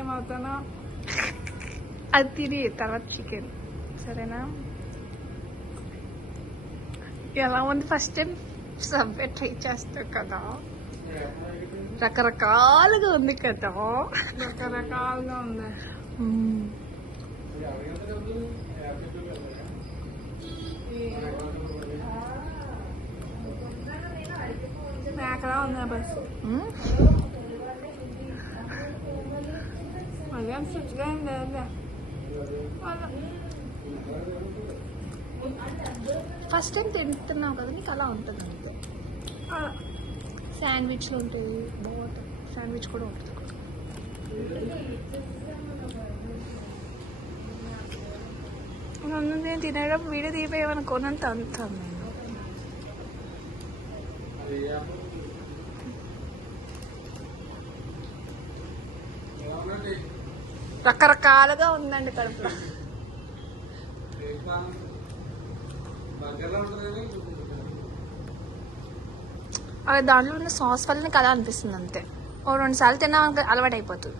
ఏమవుతానో అది తిని తర్వాత చికెన్ సరేనా. ఎలా ఉంది ఫస్ట్ టైం సబ్వే ట్రై చేస్తావు కదా, రకరకాలుగా ఉంది కదా. రకరకాలుగా ఉంది. మేకలా ఉంది బస్సు. మళ్ళీ అంత శుచిగా ఏం లేదు. ఫస్ట్ టైం తింటున్నావు కదా, నీకు అలా ఉంటుంది అంతే. శాండ్విచ్లు ఉంటాయి, బాగుంటుంది. శాండ్విచ్ కూడా ఉంటుంది. నేను తినేటప్పుడు వీడియో తీయమనుకోనంత అంత నేను రకరకాలుగా ఉందండి కడుపులో. అది దాంట్లో ఉన్న సాస్ వల్ల నీకు అలా అనిపిస్తుంది అంతే. ఓ 2 సార్లు తిన్నా అలవాటు అయిపోతుంది.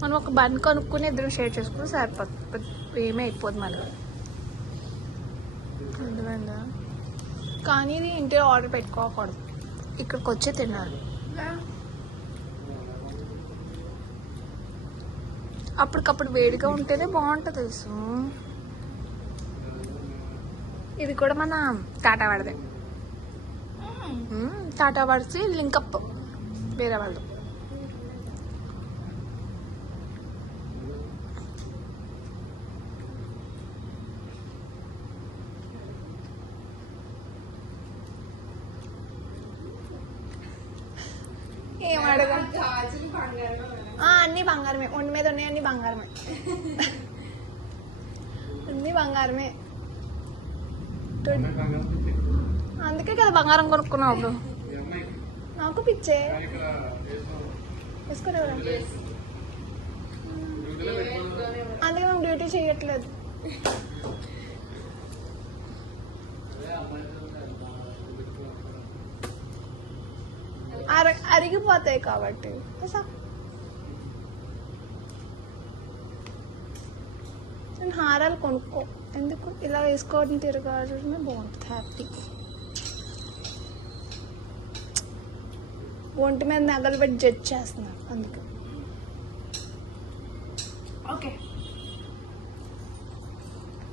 మనం ఒక బన్ కొనుక్కుని ఇద్దరు షేర్ చేసుకుంటే సరిపోతుంది, ఏమీ అయిపోద్ది మనకి. అర్థమైందా? కానీ ఇది ఇంటిలో ఆర్డర్ పెట్టుకోకూడదు, ఇక్కడికి వచ్చి తినాలి. అప్పటికప్పుడు వేడిగా ఉంటేనే బాగుంటుంది తెలుసు. ఇది కూడా మన టాటా వాడిదే. టాటా వాడిసి లింకప్ వేరే వాళ్ళు. ఏం అడగా, అన్ని బంగారమే. ఒంటి మీద ఉన్నాయి అన్ని బంగారమే. అన్ని బంగారమే. అందుకే కదా బంగారం కొనుక్కున్నావు. అప్పుడు నాకు పిచ్చే వేసుకునేవారు. అందుకే మేము డ్యూటీ చేయట్లేదు. అరిగిపోతాయి కాబట్టి. నేను హారాలు కొనుక్కో, ఎందుకు ఇలా వేసుకోవడం తిరగడమే బాగుంటుంది, హ్యాపీ. ఒంటి మీద నగలు పెట్టి జడ్జ్ చేస్తున్నాను అందుకే.